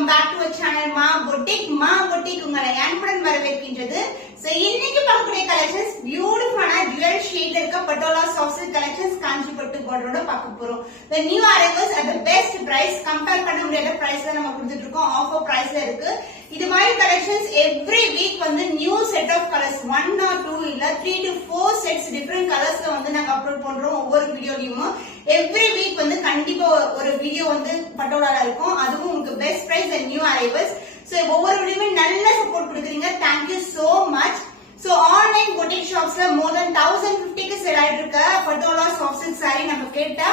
welcome back to our channel Ma Boutique. Ma Boutique உங்களை அன்புடன் வரவேற்கின்றது. So இன்னைக்கு பார்க்கக்கூடிய collections beautiful dual shade இருக்க patola soft silk collections காஞ்சிபட்டு border பார்க்க போறோம். The new arrivals at the best price, compare பண்ண முடியாத priceல நம்ம கொடுத்துட்டு இருக்கோம். Offer priceல இருக்கு. இது மாதிரி collections every week வந்து new set of colors 1 or 2 இல்ல 3 to 4 sets different colorsல வந்து நாங்க அப்லோட் பண்றோம் ஒவ்வொரு வீடியோலயும். Every week வந்து கண்டிப்பா ஒரு வீடியோ வந்து பட்டோலால இருக்கும். அதுவும் உங்களுக்கு best price and new arrivals. So ஒவ்வொரு வீடியோமே நல்ல சப்போர்ட் கொடுக்குறீங்க. Thank you so much. So online boutique shops more than 1050 க்கு சேல் ஆயிட்டு இருக்க பட்டோலா soft silk saree நம்ம கேட்டா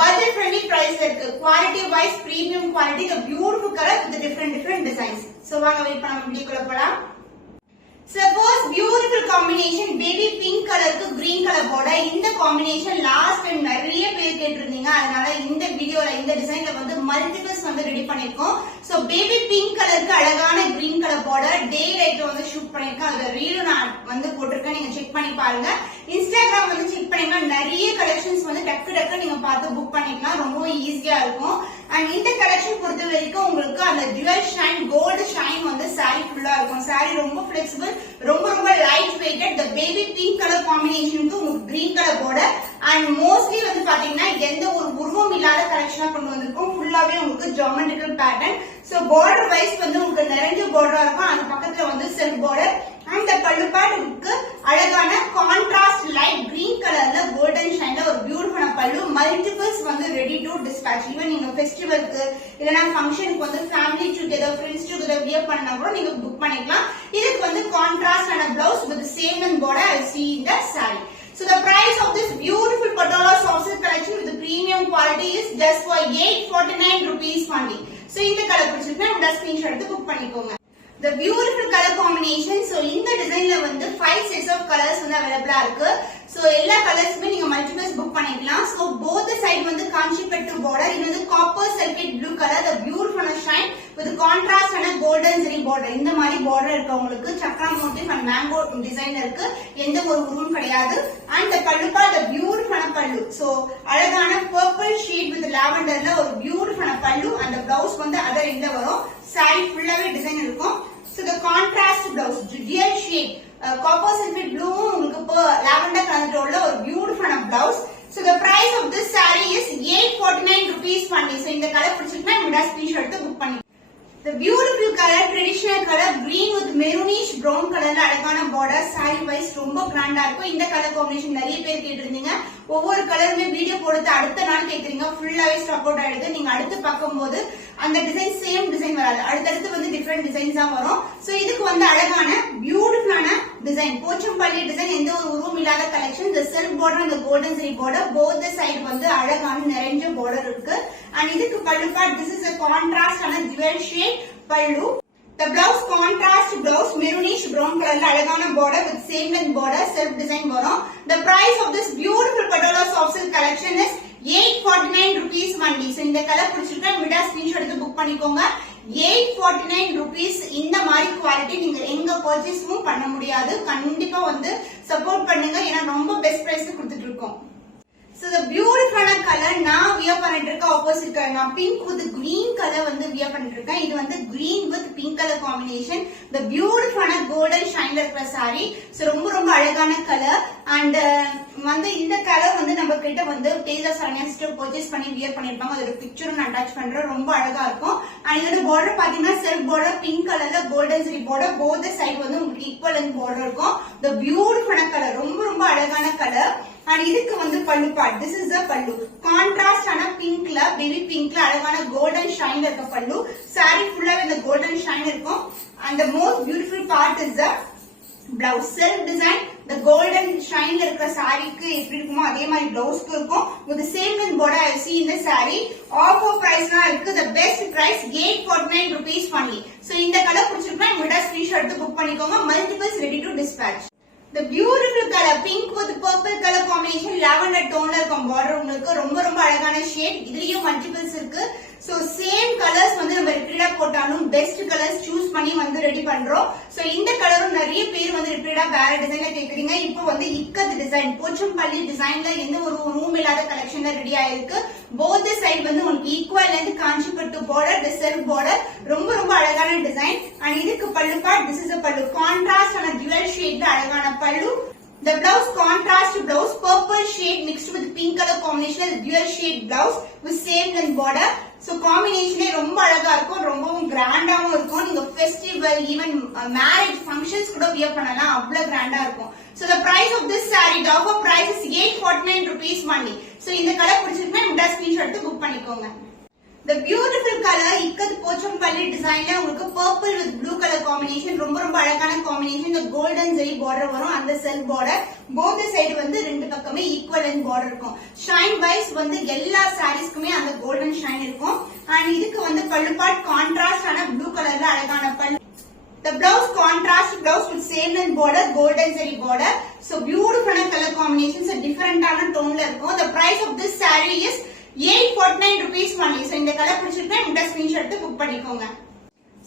budget friendly price இருக்கு. Quality wise premium quality, the beautiful color with the different designs. So வாங்க வெயிட் பண்ணாம வீடியோக்குள்ள போலாம். Suppose beautiful combination baby pink color க்கு green color போட இந்த combination last time நிறைய பேர் கேட்டிருந்தீங்க. அதனால இந்த வீடியோல இந்த டிசைன்ல வந்து மல்டிபிள்ஸ் வந்து ரெடி பண்ணிருக்கோம். So baby pink color க்கு அழகான green color போட டே லைட் வந்து ஷூட் பண்ணிருக்கேன். அதோட ரீல் நான் வந்து போட்டுருக்கேன். நீங்க செக் பண்ணி பாருங்க. இன்ஸ்டாகிராம் வந்து செக் பண்ணீங்கன்னா நிறைய கலெக்ஷன்ஸ் வந்து டக்கு நீங்க பார்த்து புக் பண்ணிக்கலாம். ரொம்ப ஈஸியா இருக்கும். அண்ட் இந்த கலெக்ஷன் பொறுத்த வரைக்கும் உங்களுக்கு அந்த ஜுவல் ஷைன் கோல்டு ஷைன் வந்து சாரி ஃபுல்லா இருக்கும். சாரி ரொம்ப பிளெக்சிபிள், ரொம்ப light weighted. The baby pink colour காம்பினேஷனுக்கு உங்களுக்கு green colour border and mostly வந்து பாத்தீங்கன்னா எந்த ஒரு உருவம் இல்லாத கலெக்ஷனா கொண்டு வந்திருக்கும். ஃபுல்லாவே உங்களுக்கு geometrical pattern. So border wise வந்து உங்களுக்கு நிறைய border இருக்கும். அந்த பக்கத்துல வந்து செல்ஃப் border அண்ட் பல்லு பாட்டுக்கு அழகான கான்ட்ராஸ்ட் லைட் கிரீன் கலர்ல கோல்டன் ஷைன்ல ஒரு பியூட்டிஃபுல்லான பல்லு. மல்டிபிள்ஸ் வந்து ரெடி டு டிஸ்பேட்ச். ஈவன் நீங்க ஃபெஸ்டிவலுக்கு இல்லனா ஃபங்க்ஷனுக்கு வந்து family together friends together wear பண்ணா கூட நீங்க புக் பண்ணிக்கலாம். இதுக்கு வந்து கான்ட்ராஸ்ட் ஆன blouse with same and border I see in the saree. So the price of this beautiful patola soft silk collection with the premium quality is just for 849 rupees only. So இந்த கலர் பிடிச்சிருந்தா இந்த screenshot எடுத்து book பண்ணிக்கோங்க. The beautiful color combination. So இந்த டிசைன்ல வந்து 5 sets of colors வந்து அவைலபிளா இருக்கு. So எல்லா கலர்ஸ்மே நீங்க மல்டிபிள்ஸ் புக் பண்ணிக்கலாம். So both the side வந்து காஞ்சிபட்டு border, இது வந்து copper sulphate blue color, the beautiful shine with contrast and golden zari border. இந்த மாதிரி border இருக்கு. உங்களுக்கு Chakra motif and mango design இருக்கு. எந்த ஒரு உருவம் கிடையாது. And the pallu part the beautiful pallu. So அழகான purple shade with lavenderல ஒரு beautiful pallu and the blouse வந்து other end வரும். saree ஃபுல்லாவே டிசைன் இருக்கும். So the contrast blouse dual shade copper sulphate blue உங்களுக்கு இப்போ lavender கலர்ல உள்ள ஒரு beautiful blouse. So the price of this saree is 849 rupees only. So இந்த கலர் பிடிச்சிருந்தா இந்த ஸ்கிரீன்ஷாட் எடுத்து புக் பண்ணி. The beautiful color, traditional color, green with maroonish brown colorல அழகான border, saree wise ரொம்ப கிராண்டா இருக்கும். இந்த கலர் காம்பினேஷன் நிறைய பேர் கேட்டிருந்தீங்க. ஒவ்வொரு கலருமே வீடியோ போடுறது அடுத்த நாள் கேக்குறீங்க. ஃபுல்லாவே ஸ்டாக் அவுட் ஆயிடுது. நீங்க அடுத்து பார்க்கும்போது அந்த டிசைன் சேம் டிசைன் வராது. அடுத்தடுத்து வந்து டிஃபரெண்ட் டிசைன்ஸ் தான் வரும். சோ இதுக்கு வந்து அழகான பியூட்டிஃபுல்லான டிசைன் போச்சம்பள்ளி டிசைன், எந்த ஒரு உருவம் இல்லாத கலெக்ஷன். இந்த self border and the golden zari border both the side வந்து அழகான நிறைஞ்ச border இருக்கு. and இதுக்கு பல்லு part this is a contrast and a dual shade pallu. The blouse contrast blouse maroonish brown color அழகான border with same length border self design வரும். The price of this beautiful patola soft silk collection is 849 rupees only. So இந்த colour பிடிச்சிருக்கா விடா screenshot எடுத்து book பண்ணிக்கோங்க. 849 rupees. இந்த மாதிரி quality நீங்க எங்க பர்ச்சேஸும் பண்ண முடியாது. கண்டிப்பா வந்து சப்போர்ட் பண்ணுங்க. ஏன்னா ரொம்ப பெஸ்ட் பிரைஸ்க்கு கொடுத்துட்டு இருக்கோம். So the beautiful color நான் வியர் பண்ணிட்டு இருக்க ஆப்போசிட் கலர் நான் pink with green color வந்து வியர் பண்ணிட்டு இருக்கேன். இது வந்து green with pink color combination. The beautiful golden shine இருக்கிற saree. So ரொம்ப அழகான கலர். and வந்து இந்த கலர் வந்து நம்ம கிட்ட வந்து டெய்லர் சரண்யா பர்ச்சேஸ் பண்ணி வியர் பண்ணிருப்பாங்க. அதோட பிக்சரும் நான் அட்டாச் பண்றேன். ரொம்ப அழகா இருக்கும். and இதோட border பாத்தீங்கன்னா செல்ஃப் border pink கலர்ல golden zari border both the side வந்து உங்களுக்கு ஈக்குவல் லென்த் border இருக்கும். The beautiful color ரொம்ப அழகான கலர். and இதுக்கு வந்து பல்லு part this is the pallu contrast ஆன pinkல baby pinkல அழகான golden shine இருக்க பல்லு. saree ஃபுல்லா இந்த golden shine இருக்கும். and the most beautiful part is the blouse self design. the golden shine இருக்கிற சாரிக்கு எப்படி இருக்குமோ அதே மாதிரி பிளவுஸ்க்கு இருக்கும். with the same length border I see in the saree. offer price தான் இருக்கு. the best price 849 rupees only. so இந்த கலர் பிடிச்சிருக்கா உங்கள்ட்ட ஸ்கிரீன்ஷாட் எடுத்து புக் பண்ணிக்கோங்க. multiples ready to dispatch. The beautiful color pink with purple color combination lavender tone ல இருக்கும் border உங்களுக்கு ரொம்ப அழகான ஷேட். இதுலயும் மல்டிபிள்ஸ் இருக்கு. So same colors வந்து நம்ம ரிப்பீட்டா போட்டாலும் பெஸ்ட் கலர்ஸ் சூஸ் பண்ணி வந்து ரெடி பண்றோம். So இந்த கலரும் நிறைய பேர் வந்து ரிப்பீட்டா வேற டிசைன்ல கேக்குறீங்க. இப்போ வந்து இக்கத் டிசைன் போச்சம்பள்ளி டிசைன்ல எந்த ஒரு ரூம் இல்லாத கலெக்ஷன்ல ரெடி ஆயிருக்கு. both the side வந்து உங்களுக்கு equal length Kanchipattu border the self border ரொம்ப and இதுக்கு பல்லு part. This is a pallu. Contrast and a dual shade அழகான பல்லு. The blouse contrast blouse, purple shade mixed with pink color combination, the dual shade blouse with same length border. So combination ரொம்ப அழகா இருக்கும், ரொம்பவும் கிராண்டாவும் இருக்கும். நீங்க festival, even marriage functions கூட wear பண்ணலாம், அவ்வளவு கிராண்டா இருக்கும். So the price of this saree, the offer price is 849 rupees only. So இந்த கலர் பிடிச்சிருக்குன்னா இந்த ஸ்கிரீன்ஷாட் எடுத்து புக் பண்ணிக்கோங்க. The beautiful color ikat Pochampalli டிசைன்ல உங்களுக்கு purple with blue color combination ரொம்ப அழகான combination. இந்த golden zari border வரும், அந்த self border both side வந்து ரெண்டு பக்கமே equal length border இருக்கும். Shine wise வந்து எல்லா sareesக்குமே அந்த golden shine இருக்கும். and இதுக்கு வந்து பல்லு part contrast ஆன blue colorல அழகான பல்லு. The blouse contrast blouse with same length border, golden zari border. So beautiful color combinations, different ஆன டோன்ல இருக்கும். The price of this saree is 849 rupees only. So இந்த கலர் பிடிச்சிருந்தா இந்த ஸ்கிரீன்ஷாட் எடுத்து புக் பண்ணிக்கோங்க.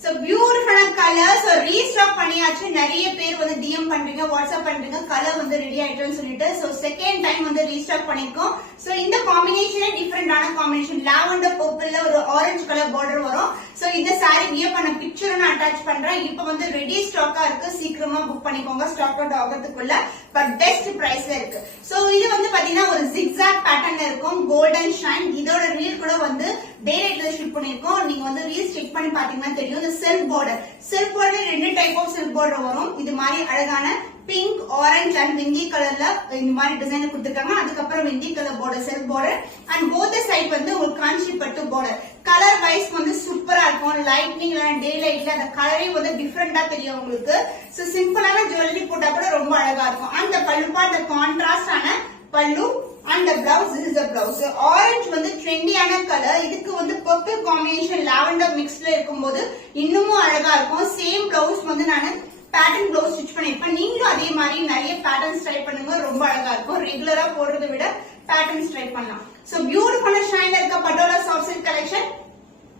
So beautiful color. So restock பண்ணியாச்சு. நிறைய பேர் வந்து DM பண்றீங்க, WhatsApp பண்றீங்க, கலர் வந்து ரெடி ஆயிடுச்சுன்னு சொல்லிட்டு. So second time வந்து restock பண்ணிருக்கோம். So இந்த காம்பினேஷனே டிஃபரெண்ட் ஆன காம்பினேஷன். லாவெண்டர் பர்பிள்ல ஒரு ஆரஞ்சு கலர் பார்டர் வரும். So இந்த saree வியர் பண்ண பிக்சர் நான் அட்டாச் பண்றேன். இப்போ வந்து ரெடி ஸ்டாக்கா இருக்கு, சீக்கிரமா புக் பண்ணிக்கோங்க. ஸ்டாக் அவுட் ஆகிறதுக்குள்ள பட் பெஸ்ட் பிரைஸ்ல இருக்கு. So இது வந்து பாத்தீங்கன்னா ஒரு zigzag பேட்டர்ன்ல இருக்கும், கோல்டன் ஷைன். இதோட ரீல் கூட வந்து டே லைட்ல ஷூட் பண்ணிருக்கோம். நீங்க வந்து ரீல் செக் பண்ணி பாத்தீங்கன்னா தெரியும். இந்த செல்ஃப் பார்டர்ல ரெண்டு டைப் ஆஃப் செல்ஃப் பார்டர் வரும். இது மாதிரி அழகான பிங்க், ஆரஞ்சு அண்ட் வெந்தி கலர்ல இந்த மாதிரி டிசைன் கொடுத்திருக்காங்க. அதுக்கப்புறம் வெந்தி colour border, self border and both side வந்து ஒரு காஞ்சி பட்டு பார்டர். கலர் வைஸ் வந்து சூப்பரா இருக்கும். லைட்னிங் டே லைட்ல அந்த கலரே வந்து டிஃபரெண்டா தெரியும் உங்களுக்கு. சோ சிம்பிளான ஜுவல்லரி போட்டா கூட ரொம்ப அழகா இருக்கும். அந்த பல்லு பார்ட் கான்ட்ராஸ்ட் ஆன பல்லு and the blouse, this is the blouse. Orange வந்து ட்ரெண்டியான கலர். இதுக்கு வந்து பர்பிள் காம்பினேஷன் லாவெண்டர் மிக்ஸ்ல இருக்கும்போது இன்னமும் அழகா இருக்கும். சேம் பிளவுஸ் வந்து நான் பேட்டர்ன் பிளவுஸ் ஸ்டிச் பண்ணிருப்பேன். நீங்களும் அதே மாதிரி நிறைய பேட்டர்ன்ஸ் ட்ரை பண்ணுங்க, ரொம்ப அழகா இருக்கும். ரெகுலரா போடுறதை விட பேட்டர்ன்ஸ் ட்ரை பண்ணலாம். சோ பியூட்டிஃபுல்லான ஷைன் இருக்க patola soft silk collection.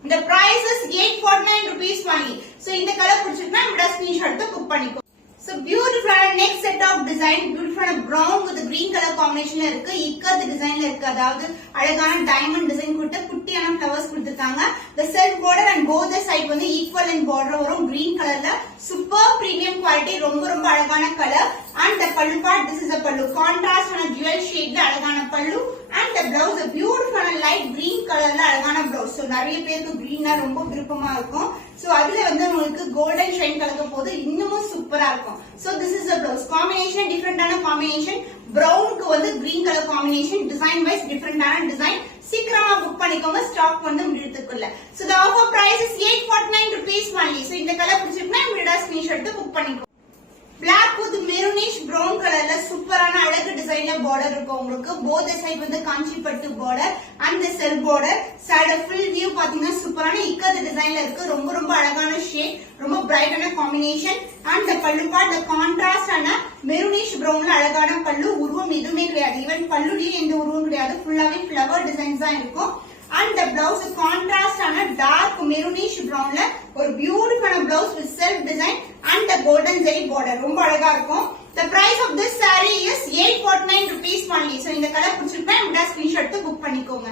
The price is 849 rupees only. So இந்த கலர் பிடிச்சிருந்தா இந்த ஸ்கிரீன்ஷாட் எடுத்து புக் பண்ணிக்கோ. So beautiful next set of design, beautiful brown with green color combination இருக்கு. இக்கத் டிசைன்ல இருக்கு, அதாவது அழகான டைமண்ட் டிசைன் கொடுத்து குட்டியான ஃப்ளவர்ஸ் கொடுத்திருக்காங்க. The self border and both the side வந்து equal in border வரும், green கலர்ல. சூப்பர் பிரீமியம் குவாலிட்டி, ரொம்ப அழகான colour. and the pallu part, this is a pallu contrast and a dual shade ல அழகான பல்லு. and the blouse a beautiful light green கலர்ல அழகான blouse. so நிறைய பேருக்கு greenனா ரொம்ப விருப்பமா இருக்கும். so அதுல வந்து உங்களுக்கு golden shine கலக்க போது இன்னமும் சூப்பரா இருக்கும். so this is the blouse combination, different ஆன combination. brown க்கு வந்து green color combination, design wise different ஆன design. சீக்கிரமா புக் பண்ணிக்கோங்க, ஸ்டாக் வந்து முடியறதுக்குள்ள. so the offer price is 849 rupees only. so இந்த கலர் பிடிச்சிருந்தா இந்த ஸ்கிரீன்ஷாட் எடுத்து புக் பண்ணிக்கோங்க. Black with maroonish brown colorல சூப்பரான அழகு டிசைன்ல பார்டர் இருக்கும் உங்களுக்கு. both side வந்து காஞ்சி பட்டு border and the self border. side full view பாத்தீங்கன்னா சூப்பரான இக்கத் டிசைன்ல இருக்கு. ரொம்ப அழகான ஷேட், ரொம்ப பிரைட்டான combination. and the pallu part the contrast ஆன maroonish brownல அழகான பல்லு. உருவம் எதுவுமே கிடையாது, ஈவன் பல்லுலயே எந்த உருவம் கிடையாது, ஃபுல்லாவே ஃப்ளவர் டிசைன்ஸ் தான் இருக்கும். and the blouse contrast ஆன dark maroonish brownல ஒரு beautiful blouse with self design and the golden zari border. ரொம்ப அழகா இருக்கும். the price of this saree is 849 rupees only. so இந்த கலர் பிடிச்சிருந்தா இந்த ஸ்கிரீன்ஷாட் எடுத்து புக் பண்ணிக்கோங்க.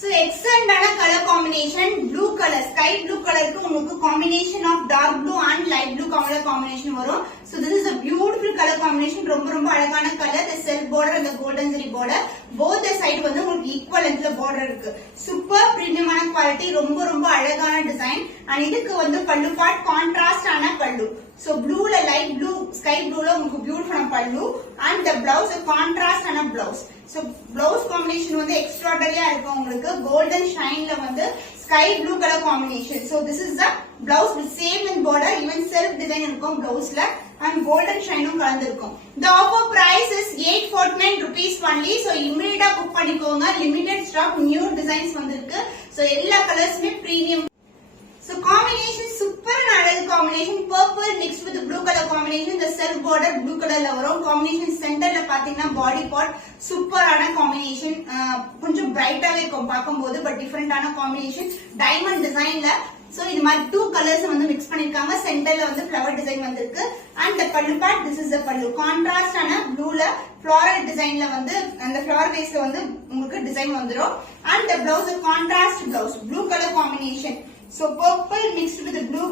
So excellent ஆன color combination, blue color, sky blue colorக்கு உங்களுக்கு combination of dark blue and light blue color combination வரும். So this is a beautiful color combination, ரொம்ப அழகான color. The self border and the golden zari border, both the side வந்து உங்களுக்கு equal lengthல border இருக்கு. super premium ஆன quality, ரொம்ப அழகான design. and இதுக்கு வந்து பல்லு part contrast ஆன பல்லு. so blue ல light blue, sky blue ல உங்களுக்கு beautiful ஆன பல்லு. and the blouse contrast ஆன blouse. so blouse combination வந்து extraordinary இருக்கும் உங்களுக்கு. golden shine ல வந்து sky blue color combination. so this is the blouse with same in border, even self design இருக்கும் blouse ல and golden shine கலந்திருக்கும். the offer price is 849 rupees only. so immediate book பண்ணிக்கோங்க, limited stock, new designs வந்திருக்கு. so எல்லா கலர்ஸ்மே premium. so combination super அழகு combination, purple mixed with blue color combination. the self border blue colorல வரும். combination centerல பாத்தீங்கன்னா body part சூப்பரான combination, கொஞ்சம் பிரைட்டாவே இருக்கும் பாக்கும்போது, பட் டிஃபரெண்டான combination, diamond designல. so இது மாதிரி two colors வந்து mix பண்ணிருக்காங்க. சென்டர்ல வந்து flower design வந்திருக்கு. and the pallu part, this is the pallu contrast ஆன blueல floral designல வந்து அந்த flower baseல வந்து உங்களுக்கு design வந்துரும். and the blouse contrast blouse, blue color combination. So purple mixed with blue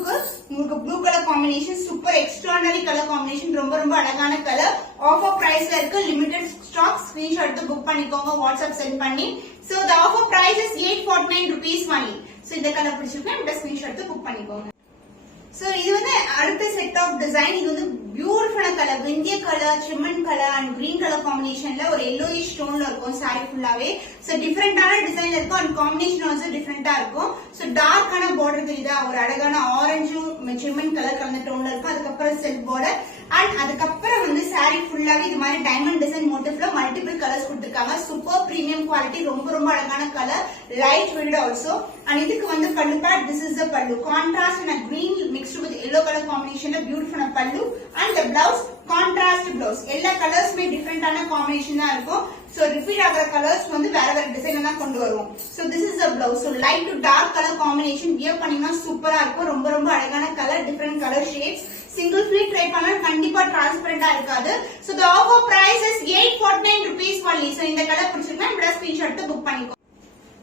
உங்களுக்கு blue color combination super extraordinary color combination ரொம்ப ரொம்ப அழகான color offer priceல இருக்கு limited stock screenshot எடுத்து book பண்ணிக்கோங்க WhatsApp send பண்ணி so the offer price is 849 rupees only so இந்த color பிடிச்சிருக்கா இந்த screenshot எடுத்து book பண்ணிக்கோங்க So இது வந்து அடுத்த செட் ஆஃப் டிசைன் இது வந்து பியூட்டிஃபுல்லான கலர் விந்திய கலர் சிம்மன் கலர் அண்ட் கிரீன் கலர் காம்பினேஷன்ல ஒரு yellowish டோன்ல இருக்கும் saree ஃபுல்லாவே சோ டிஃபரெண்டான டிசைன்ல இருக்கும் அண்ட் காம்பினேஷன் ஆல்சோ டிஃபரெண்டா இருக்கும் சோ டார்க்கான பார்டர் தெரியுதா ஒரு அழகான ஆரஞ்சும் சிம்மன் கலர் கலந்த டோன்ல இருக்கும் அதுக்கப்புறம் செல்ஃப் பார்டர் அண்ட் அதுக்கப்புறம் வந்து saree ஃபுல்லாவே இது மாதிரி டைமண்ட் டிசைன் மோட்டிவ்ல மல்டிபிள் கலர்ஸ் கொடுத்திருக்காங்க சூப்பர் பிரீமியம் குவாலிட்டி ரொம்ப ரொம்ப அழகான colour light weight also and இதுக்கு வந்து பல்லு பேட் திஸ் இஸ் தி பல்லு contrast and green mixed with yellow color combination beautiful pallu and the blouse contrast blouse எல்லா கலர்ஸ்மே டிஃபரெண்டான combination தான் இருக்கும் சோ ரிப்பீட் ஆகிற கலர்ஸ் வந்து வேற வேற டிசைன் எல்லாம் கொண்டு வருவோம் so this is the blouse so light to dark color combination wear பண்ணீங்கன்னா சூப்பரா இருக்கும் ரொம்ப ரொம்ப அழகான colour different colour shades single pleat try பண்ணா கண்டிப்பா டிரான்ஸ்பரண்டா இருக்காது so the offer price is 849 rupees only so இந்த கலர் பிடிச்சிருந்தா இந்த ஸ்கிரீன்ஷாட் எடுத்து புக் பண்ணிக்கோ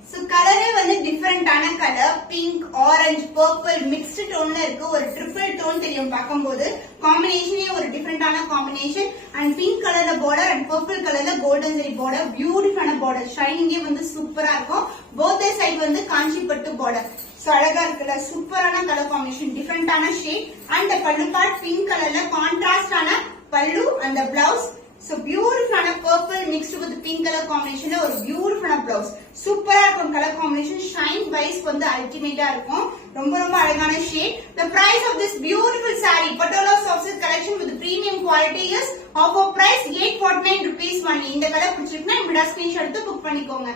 So கலரே வந்து டிஃபரெண்டான colour pink orange purple mixed டோன்ல இருக்கு ஒரு ட்ரிபிள் டோன் தெரியும் பார்க்கும்போது காம்பினேஷனே ஒரு டிஃபரெண்டான காம்பினேஷன் அண்ட் பிங்க் கலர்ல பார்டர் அண்ட் பர்பிள் கலர்ல கோல்டன் ஜெரி பார்டர் பியூட்டிஃபுல்லான பார்டர் ஷைனிங்கே வந்து சூப்பரா இருக்கும் போத் சைடு வந்து காஞ்சிப்பட்டு பார்டர் சோ அழகா இருக்குல்ல சூப்பரான கலர் காம்பினேஷன் டிஃபரெண்டான ஷேட் அண்ட் பல்லு பார்ட் பிங்க் கலர்ல கான்ட்ராஸ்டான பல்லு அந்த blouse So beautiful purple mixed with pink color combination ஒரு beautiful blouse சூப்பரா இருக்கும் color combination shine wise வந்து ultimate இருக்கும் ரொம்ப ரொம்ப அழகான shade the price of this beautiful saree Patola soft silk collection with premium quality is offer price 849 rupees only இந்த colour பிடிச்சிருக்குனா இந்த ஸ்கிரீன்ஷாட் எடுத்து புக் பண்ணிக்கோங்க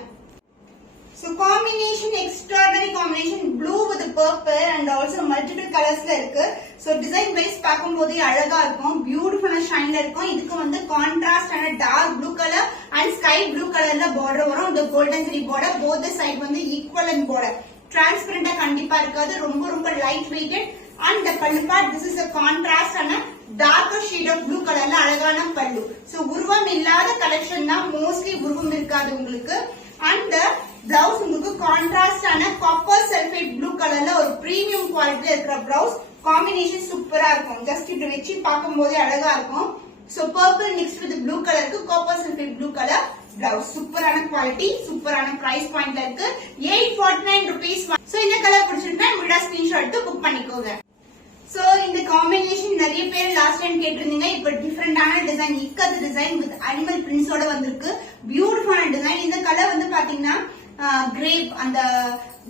So combination extraordinary combination blue with purple and also multiple colors-ல இருக்கு so design wise பாக்கும்போதே அழகா இருக்கும் beautiful ஷைன்ல இருக்கும் இதுக்கு வந்து contrast and dark blue color and sky blue colorல border வரும் இந்த golden zari border both the side வந்து equivalent border transparent கண்டிப்பா இருக்காது ரொம்ப ரொம்ப light weighted and the pallu part this is a contrast and a darker shade of blue colorல அழகான பல்லு so உருவம் இல்லாத collection தான் mostly உருவம் இருக்காது உங்களுக்கு and the blouse உங்களுக்கு கான்ட்ராஸ்ட் ஆன காப்பர் சல்ஃபேட் ப்ளூ கலர்ல ஒரு பிரீமியம் குவாலிட்டில இருக்கிற பிளவுஸ் காம்பினேஷன் சூப்பரா இருக்கும் ஜஸ்ட் இப்படி வச்சு பார்க்கும்போதே அழகா இருக்கும் so purple mixed with blue கலருக்கு copper sulphate blue colour blouse சூப்பரான குவாலிட்டி சூப்பரான பிரைஸ் பாயிண்ட்ல இருக்கு 849 ரூபீஸ் சோ இந்த கலர் பிடிச்சிருந்தா இந்த ஸ்கிரீன்ஷாட் எடுத்து புக் பண்ணிக்கோங்க சோ இந்த காம்பினேஷன் நிறைய பேர் லாஸ்ட் டைம் கேட்டிருந்தீங்க இப்ப டிஃபரெண்டான design ikat design with animal பிரிண்ட்ஸோட வந்திருக்கு பியூட்டிஃபுல்லான டிசைன் இந்த கலர் வந்து பாத்தீங்கன்னா கிரேப் அந்த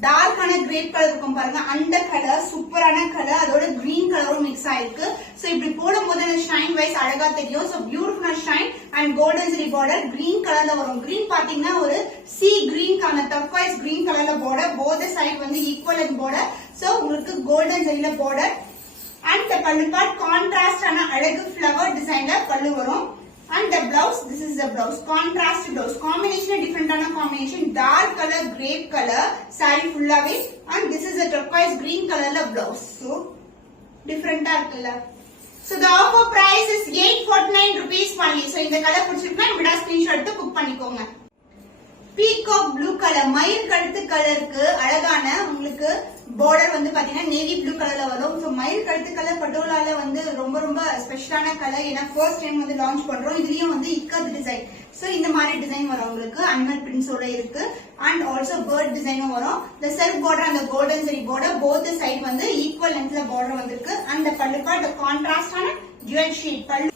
டார்க்கான கிரேப் கலர் இருக்கும் பாருங்க அந்த கலர் சூப்பரான கலர் அதோட கிரீன் கலரும் மிக்ஸ் ஆயிருக்கு சோ இப்படி போடும்போது அந்த ஷைன் வைஸ் அழகா தெரியும் so beautiful shine and golden zari border green கலர்ல வரும் கிரீன் பாத்தீங்கன்னா ஒரு சி கிரீன் கான டர்க்வைஸ் கிரீன் கலர்ல பார்டர் போத் சைடு வந்து ஈக்குவலன்ட் பார்டர் சோ உங்களுக்கு கோல்டன் ஜெரில border and the pallu part contrast ஆன அழகு flower designல பல்லு வரும் and the blouse this is the blouse contrast blouse combination different ஆன combination dark color grape color saree fullaவே and this is a turquoise green colorல blouse so different இருக்குல்ல so the offer price is 849 rupees only so இந்த கலர் பிடிச்சிருந்தா இந்த screenshot எடுத்து book பண்ணிக்கோங்க peacock blue colour மயில் கழுத்து கலருக்கு அழகான உங்களுக்கு பார்டர் வந்து பாத்தீங்கன்னா நேவி ப்ளூ கலர்ல வரும் சோ மயில் கழுத்து கலர் பட்டோலால வந்து ரொம்ப ரொம்ப ஸ்பெஷலான கலர் ஏன்னா ஃபர்ஸ்ட் டைம் வந்து லான்ச் பண்றோம் இதுலயும் வந்து இக்கத் டிசைன் சோ இந்த மாதிரி டிசைன் வரும் உங்களுக்கு அனிமல் பிரிண்ட்ஸோட இருக்கு அண்ட் ஆல்சோ பேர்ட் டிசைனும் வரும் இந்த செல்ஃப் பார்டர் அந்த golden zari border both side வந்து ஈக்குவல் லென்த்ல பார்டர் வந்திருக்கு அந்த பல்லுக்கு அந்த கான்ட்ராஸ்டான ஜுவல் ஷேட் பல்லு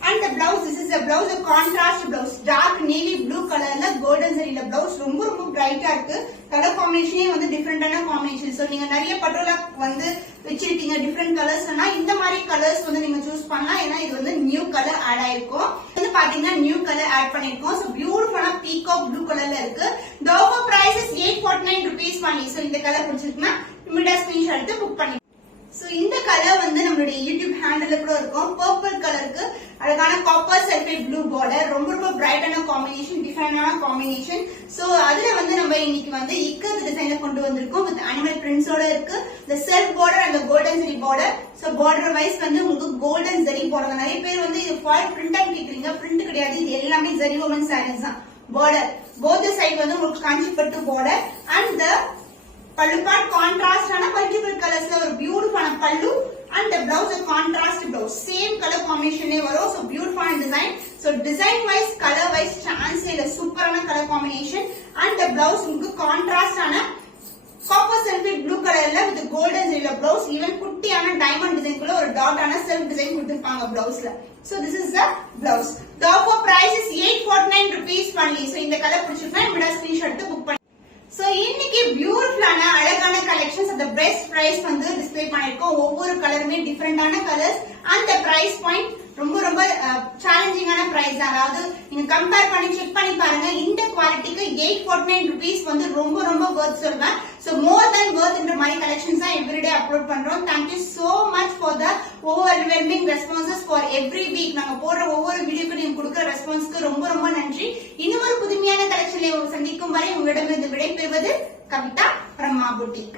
and the blouse this is a blouse a contrast blouse dark navy blue colorல golden zariல blouse ரொம்ப ரொம்ப பிரைட்டா இருக்கு கலர் காம்பினேஷனே வந்து டிஃபரெண்டான காம்பினேஷன் சோ நீங்க நிறைய பட்டோலா வந்து வெச்சிருக்கீங்க டிஃபரெண்ட் கலர்ஸ்னா இந்த மாதிரி கலர்ஸ் வந்து நீங்க சூஸ் பண்ணலாம் ஏன்னா இது வந்து நியூ கலர் ஆட் ஆயிருக்கும் இது பாத்தீங்கன்னா நியூ கலர் ஆட் பண்ணிருக்கோம் சோ பியூட்டிஃபுல்லா பீகாக் ப்ளூ கலர்ல இருக்கு the offer price is 849 rupees only so இந்த கலர் பிடிச்சிருக்குன்னா இமிடியேட் ஸ்கிரீன்ஷாட் எடுத்து புக் பண்ணி சோ இந்த கலர் வந்து நம்மளுடைய யூடியூப் ஹேண்டில்ல கூட இருக்கும் பர்பிள் கலருக்கு அழகான காப்பர் சல்ஃபேட் ப்ளூ பார்டர் ரொம்ப ரொம்ப பிரைட்டான காம்பினேஷன் டிஃபரெண்டான காம்பினேஷன் சோ அதுல வந்து நம்ம இன்னைக்கு வந்து இக்கத் டிசைன்ல கொண்டு வந்திருக்கோம் வித் அனிமல் பிரிண்ட்ஸோட இருக்கு இந்த செல்ஃப் பார்டர் அந்த golden zari border so border wise வந்து உங்களுக்கு கோல்டன் ஜெரி பார்டர் நிறைய பேர் வந்து இது ஃபாயில் பிரிண்டா கேக்குறீங்க பிரிண்ட் கிடையாது இது எல்லாமே ஜெரி ஓமன் சாரீஸ் தான் பார்டர் போத் சைடு வந்து உங்களுக்கு காஞ்சிப்பட்டு பார்டர் அண்ட் த பல்லு part கான்ட்ராஸ்டான pallu and the blouse a contrast blouse. Same color combination வரும். So beautiful design. So design wise, color wise chance இல்ல சூப்பரான color combination and the blouse உங்களுக்கு contrast ஆன copper sulphate blue colorல with golden zilla blouse, even குட்டியான diamond design குள்ள ஒரு dot ஆன self design கொடுத்திருப்பாங்க blouseல. So this is the blouse. The offer price is 849 rupees only. So இந்த கலர் பிடிச்சிருந்தா இந்த ஸ்கிரீன்ஷாட் எடுத்து புக் பண்ணி. So இன்னைக்கு பியூட்டிஃபுல்லான அழகான கலெக்ஷன்ஸ் அந்த பெஸ்ட் பிரைஸ் வந்து டிஸ்ப்ளே பண்ணிருக்கோம். ஒவ்வொரு கலருமே டிஃபரெண்டான கலர்ஸ் அந்த பிரைஸ் பாயிண்ட் ரொம்ப ரொம்ப சேலஞ்சிங்கான பிரைஸ் தான். அதாவது நீங்க கம்பேர் பண்ணி செக் பண்ணி பாருங்க. இந்த குவாலிட்டிக்கு 849 rupees வந்து ரொம்ப ரொம்ப வர்த் சொல்வேன். So more than worth என்ற மாதிரி கலெக்ஷன்ஸ் தான் எவ்ரிடே அப்லோட் பண்றோம். Thank you so much for the overwhelming responses for every week. நாங்க போடுற ஒவ்வொரு வீடியோக்கு நீங்க கொடுக்கிற ரெஸ்பான்ஸ்க்கு ரொம்ப ரொம்ப நன்றி. இன்னும் ஒரு புதுமையான கலெக்ஷன்ல சந்திக்கும் வரை உங்களிடமிருந்து விடைபெறுவது கவிதா from Ma Boutique.